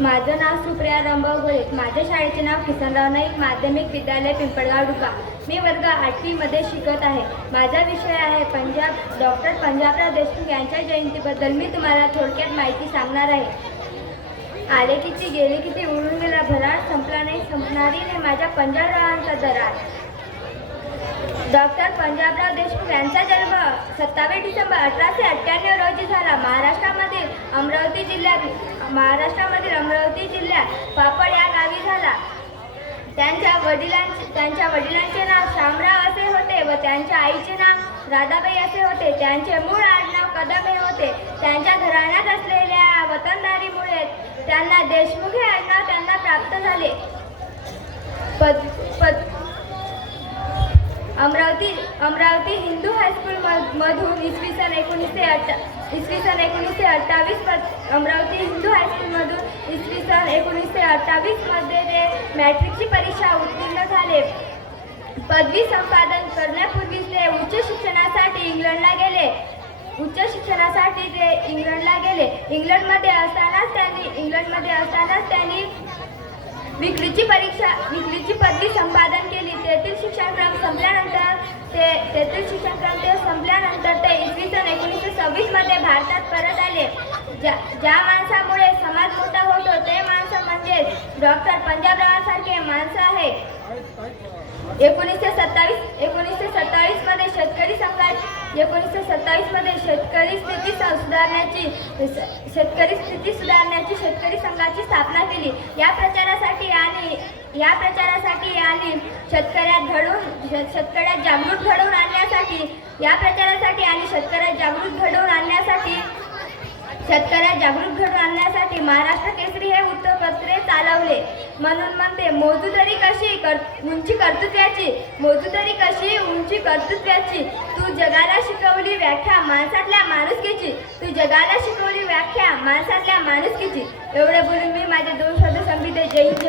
माझं नाव सुप्रिया रामभाऊ गोळे माझ्या शाळेचे नाव किसनराव नाईक माध्यमिक विद्यालय पिंपळगाव डुका. मी वर्ग आठवीमध्ये शिकत आहे. माझा विषय आहे पंजाब डॉक्टर पंजाबराव देशमुख यांच्या जयंतीबद्दल मी तुम्हाला थोडक्यात माहिती सांगणार आहे. आले किती गेले किती उडून गेला भराट संपला नाही संपणारी नाही माझ्या पंजाबरावांचा दरार डॉक्टर पंजाबराव देशमुख यांचा जन्म सत्तावीस डिसेंबर अठराशे अठ्ठ्याण्णव रोजी झाला. महाराष्ट्रामधील अमरावती जिल्ह्यात महाराष्ट्रामधील अमरावती जिल्ह्यात पापड या गावी झाला. त्यांच्या वडिलांचे त्यांच्या वडिलांचे नाव शामराव असे होते व त्यांच्या आईचे नाव राधाबाई असे होते. त्यांचे मूळ आडनाव कदम हे होते. त्यांच्या घराण्यात असलेल्या वतनदारीमुळे त्यांना देशमुख हे आडनाव त्यांना प्राप्त झाले. पद पद अमरावती अमरावती हिंदू हायस्कूल मधून इसवी सन एकोणीसशे अठ्ठा इसवी सन एकोणीसशे अठ्ठावीस अमरावती हिंदू हायस्कूलमधून इसवी सन एकोणीसशे अठ्ठावीसमध्ये ते मॅट्रिकची परीक्षा उत्तीर्ण झाले. पदवी संपादन करण्यापूर्वी ते उच्च शिक्षणासाठी इंग्लंडला गेले. उच्च शिक्षणासाठी ते इंग्लंडला गेले. इंग्लंडमध्ये असतानाच त्यांनी इंग्लंडमध्ये असतानाच त्यांनी विक्रीची परीक्षा विक्रीची पदवी संपादन केली. तेथील शिक्षणक्रम संपल्यानंतर ते तेथील शिक्षणक्रम संपल्यानंतर ते इसवी सन एकोणीसशे सव्वीसमध्ये भारतात परत आले. ज्या ज्या माणसामुळे समाज मोठा होतो ते माणसं म्हणजेच डॉक्टर पंजाबरावांसारखे माणसं आहे एकोणीसशे सत्तावीस एकोणीसशे सत्तावीसमध्ये शेतकरी संघात एकोणीसशे सत्तावीसमध्ये शेतकरी स्थिती सुधारण्याची शेतकरी स्थिती सुधारण्याची शेतकरी संघाची स्थापना केली. या प्रचारात या प्रचारासाठी आणि शेतकऱ्यात घडवून शेतकऱ्यात जागृत घडवून आणण्यासाठी या प्रचारासाठी आणि शेतकऱ्यात जागृत घडवून आणण्यासाठी शेतकऱ्यात जागृत घडवून आणण्यासाठी महाराष्ट्र केसरी हे वृत्तपत्रे चालवले. म्हणून म्हणते मोजूदरी कशी कर उंची कर्तृत्वाची? मोजूदरी कशी उंची कर्तृत्वाची? तू जगाला शिकवली व्याख्या माणसातल्या माणुसकीची. तू जगाला शिकवली व्याख्या माणसातल्या माणुसकीची. एवढं बोलून मी माझे दोन शब्द संपिते जय हिंद